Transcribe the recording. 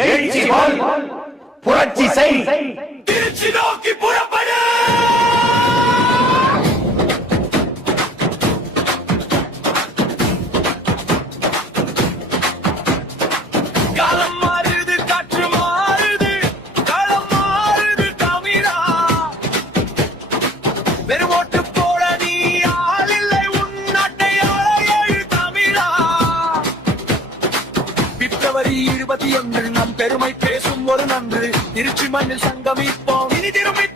எழுச்சி போல் புரட்சி செய், திருச்சி நோக்கி புறப்படு. காலம் மாறுது, காற்று மாறுது, களம் மாறுது தமிழா. வெறும் ஓட்டு போட நீ ஆள் இல்லை, உன் நாட்டை ஆள எழு தமிழா. பிப்ரவரி 21 நம் பெருமை பேசும் ஒரு நன்று. திருச்சி மண்ணில் சங்கமிப்போம், இனி திரும்பி